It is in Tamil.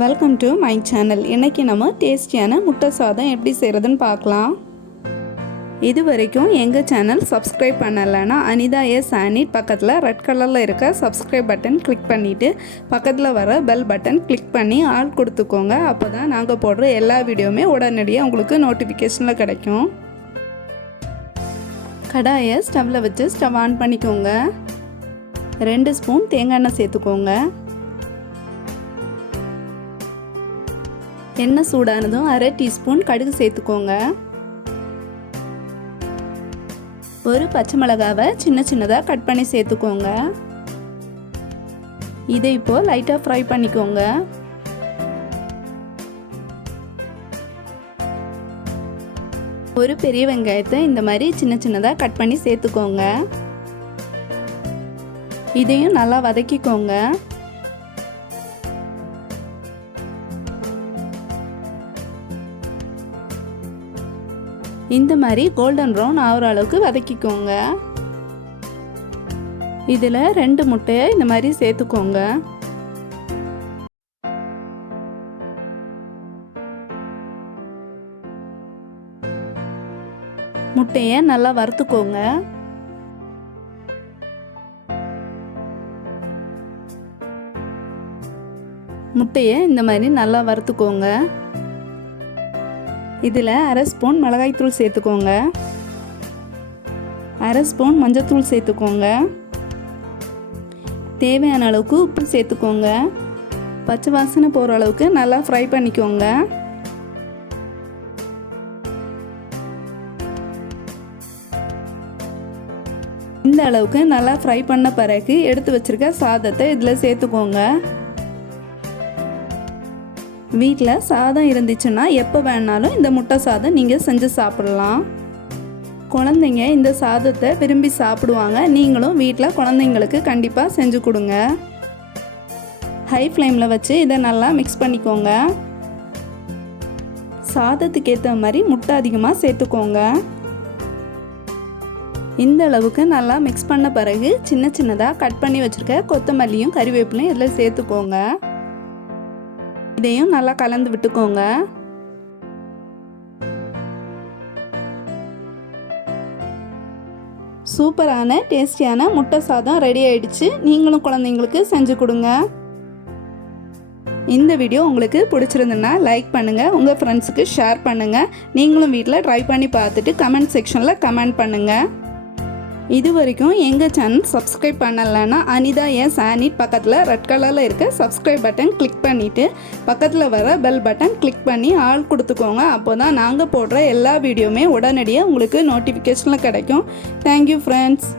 Welcome to my channel. இன்றைக்கி நம்ம டேஸ்டியான முட்டை சாதம் எப்படி செய்கிறதுன்னு பார்க்கலாம். இது வரைக்கும் எங்கள் சேனல் சப்ஸ்கிரைப் பண்ணலைன்னா அனிதா எஸ் ஆனிட் பக்கத்தில் ரெட் கலரில் இருக்க சப்ஸ்கிரைப் பட்டன் கிளிக் பண்ணிவிட்டு பக்கத்தில் வர பெல் பட்டன் கிளிக் பண்ணி ஆல் கொடுத்துக்கோங்க. அப்போ தான் நாங்கள் போடுற எல்லா வீடியோவுமே உடனடியாக உங்களுக்கு நோட்டிஃபிகேஷனில் கிடைக்கும். கடாயை ஸ்டவ்வில் வச்சு ஸ்டவ் ஆன் பண்ணிக்கோங்க. 2 ஸ்பூன் தேங்காய் எண்ணெய் சேர்த்துக்கோங்க. எண்ணெய் சூடானதும் 1/2 டீஸ்பூன் கடுகு சேர்த்துக்கோங்க. ஒரு பச்சை மிளகாவை சின்ன சின்னதாக கட் பண்ணி சேர்த்துக்கோங்க. இதை இப்போ லைட்டாக ஃப்ரை பண்ணிக்கோங்க. ஒரு பெரிய வெங்காயத்தை இந்த மாதிரி சின்ன சின்னதாக கட் பண்ணி சேர்த்துக்கோங்க. இதையும் நல்லா வதக்கிக்கோங்க. இந்த மாதிரி கோல்டன் ப்ரௌன் ஆகிற அளவுக்கு வதக்கிக்கோங்க. இதில் 2 முட்டையை இந்த மாதிரி சேர்த்துக்கோங்க. முட்டையை நல்லா வறுத்துக்கோங்க. முட்டையை இந்த மாதிரி நல்லா வறுத்துக்கோங்க. இதில் 1/2 ஸ்பூன் மிளகாய்த்தூள் சேர்த்துக்கோங்க. 1/2 ஸ்பூன் மஞ்சத்தூள் சேர்த்துக்கோங்க. தேவையான அளவுக்கு உப்பு சேர்த்துக்கோங்க. பச்சை வாசனை போகிற அளவுக்கு நல்லா ஃப்ரை பண்ணிக்கோங்க. இந்த அளவுக்கு நல்லா ஃப்ரை பண்ண பிறகு எடுத்து வச்சிருக்க சாதத்தை இதில் சேர்த்துக்கோங்க. வீட்டில் சாதம் இருந்துச்சுன்னா எப்போ வேணாலும் இந்த முட்டை சாதம் நீங்கள் செஞ்சு சாப்பிடலாம். குழந்தைங்க இந்த சாதத்தை விரும்பி சாப்பிடுவாங்க. நீங்களும் வீட்டில் குழந்தைங்களுக்கு கண்டிப்பாக செஞ்சு கொடுங்க. ஹை ஃப்ளேமில் வச்சு இதை நல்லா மிக்ஸ் பண்ணிக்கோங்க. சாதத்துக்கு ஏற்ற மாதிரி முட்டை அதிகமாக சேர்த்துக்கோங்க. இந்த அளவுக்கு நல்லா மிக்ஸ் பண்ண பிறகு சின்ன சின்னதாக கட் பண்ணி வச்சுருக்க கொத்தமல்லியும் கறிவேப்பிலையும் இதில் சேர்த்துக்கோங்க. இதையும் நல்லா கலந்து விட்டுக்கோங்க. சூப்பரான டேஸ்டியான முட்டை சாதம் ரெடி ஆயிடுச்சு. நீங்களும் குழந்தைங்களுக்கு செஞ்சு கொடுங்க. இந்த வீடியோ உங்களுக்கு பிடிச்சிருந்துன்னா லைக் பண்ணுங்கள், உங்கள் ஃப்ரெண்ட்ஸுக்கு ஷேர் பண்ணுங்கள். நீங்களும் வீட்டில் ட்ரை பண்ணி பார்த்துட்டு கமெண்ட் செக்ஷனில் கமெண்ட் பண்ணுங்கள். இது வரைக்கும் எங்கள் சேனல் சப்ஸ்கிரைப் பண்ணலைன்னா அனிதா எஸ் ஆனிட் பக்கத்தில் ரெட் கலரில் இருக்க சப்ஸ்கிரைப் பட்டன் கிளிக் பண்ணிவிட்டு பக்கத்தில் வர பெல் பட்டன் கிளிக் பண்ணி ஆல் கொடுத்துக்கோங்க. அப்போ தான் நாங்கள் போடுற எல்லா வீடியோவுமே உடனடியாக உங்களுக்கு நோட்டிஃபிகேஷனில் கிடைக்கும். Thank you friends.